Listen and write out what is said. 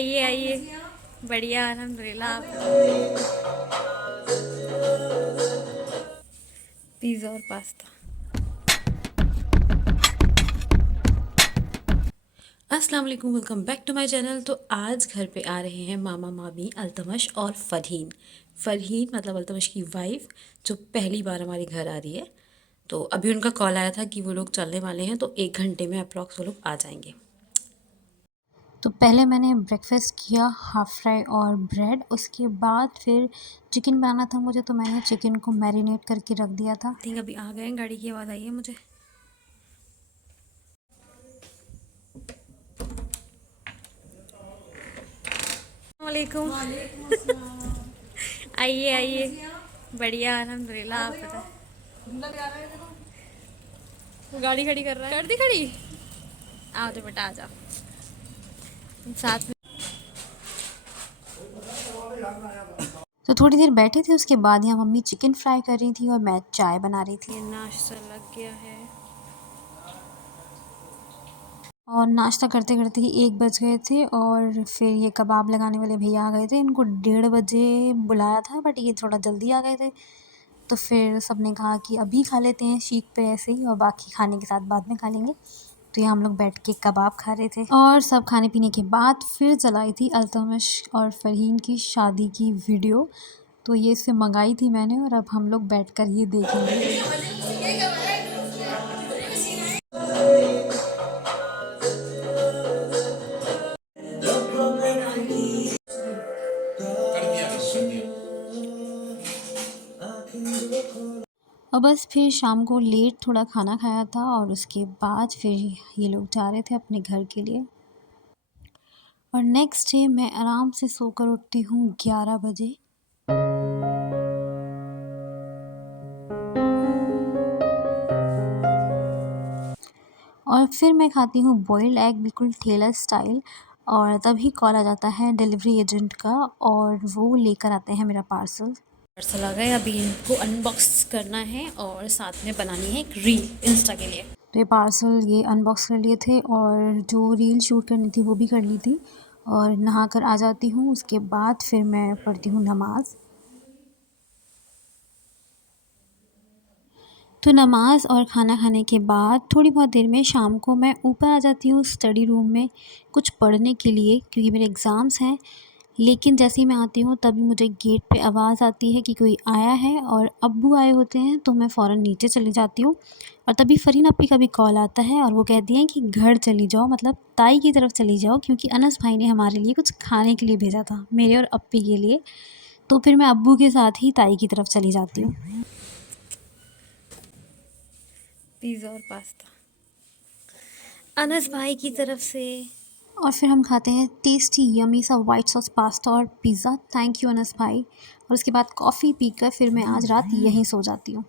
आइए आइए, बढ़िया अल्हम्दुलिल्लाह। आप पिज़्ज़ा और पास्ता। अस्सलाम वालेकुम, welcome back to my channel. तो आज घर पे आ रहे हैं मामा मामी अल्तमश और फ़रहीन। फ़रहीन मतलब अल्तमश की वाइफ, जो पहली बार हमारे घर आ रही है। तो अभी उनका कॉल आया था कि वो लोग चलने वाले हैं, तो 1 घंटे में अप्रॉक्स वो लोग आ जाएंगे। तो पहले मैंने ब्रेकफास्ट किया, हाफ़ फ्राई और ब्रेड। उसके बाद फिर चिकन बनाना था मुझे, तो मैंने चिकन को मैरिनेट करके रख दिया था। थिंक अभी आ गए हैं, गाड़ी की आवाज़ आई है मुझे। वालेकुम। आइए आइए, बढ़िया अल्हम्दुलिल्लाह। आप बताएं। गाड़ी खड़ी कर रहा है, कर दी खड़ी। आओ तो बेटा, आ जाओ साथ में। तो थोड़ी देर बैठे थे, उसके बाद यहाँ मम्मी चिकन फ्राई कर रही थी और मैं चाय बना रही थी। नाश्ता लग गया है और नाश्ता करते करते ही 1 बज गए थे और फिर ये कबाब लगाने वाले भैया आ गए थे। इनको 1:30 बजे बुलाया था, बट ये थोड़ा जल्दी आ गए थे। तो फिर सबने कहा कि अभी खा लेते हैं शीख पे ऐसे ही, और बाकी खाने के साथ बाद में खा लेंगे। तो यहाँ हम लोग बैठ के कबाब खा रहे थे और सब खाने पीने के बाद फिर चलाई थी अल्तमश और फ़रहीन की शादी की वीडियो। तो ये इससे मंगाई थी मैंने, और अब हम लोग बैठकर ये देखेंगे। और बस फिर शाम को लेट थोड़ा खाना खाया था और उसके बाद फिर ये लोग जा रहे थे अपने घर के लिए। और नेक्स्ट डे मैं आराम से सोकर उठती हूँ 11 बजे। और फिर मैं खाती हूँ बॉइल्ड एग, बिल्कुल ठेला स्टाइल। और तभी कॉल आ जाता है डिलीवरी एजेंट का, और वो लेकर आते हैं मेरा पार्सल आ गया। अभी इनको अनबॉक्स करना है और साथ में बनानी है एक रील इंस्टा के लिए। तो ये पार्सल ये अनबॉक्स कर लिए थे और जो रील शूट करनी थी वो भी कर ली थी। और नहा कर आ जाती हूँ, उसके बाद फिर मैं पढ़ती हूँ नमाज़। तो नमाज़ और खाना खाने के बाद थोड़ी बहुत देर में शाम को मैं ऊपर आ जाती हूँ स्टडी रूम में कुछ पढ़ने के लिए, क्योंकि मेरे एग्ज़ाम्स हैं। लेकिन जैसे ही मैं आती हूँ तभी मुझे गेट पे आवाज़ आती है कि कोई आया है, और अब्बू आए होते हैं। तो मैं फ़ौरन नीचे चली जाती हूँ और तभी फ़रीन अपी का भी कॉल आता है और वो कहती हैं कि घर चली जाओ, मतलब ताई की तरफ चली जाओ, क्योंकि अनस भाई ने हमारे लिए कुछ खाने के लिए भेजा था, मेरे और अप्पी के लिए। तो फिर मैं अब्बू के साथ ही ताई की तरफ चली जाती हूँ। पिज़्ज़ा और पास्ता अनस भाई की तरफ से। और फिर हम खाते हैं टेस्टी यमी सा वाइट सॉस पास्ता और पिज़्ज़ा। थैंक यू अनस भाई। और उसके बाद कॉफ़ी पीकर फिर मैं आज रात यहीं सो जाती हूँ।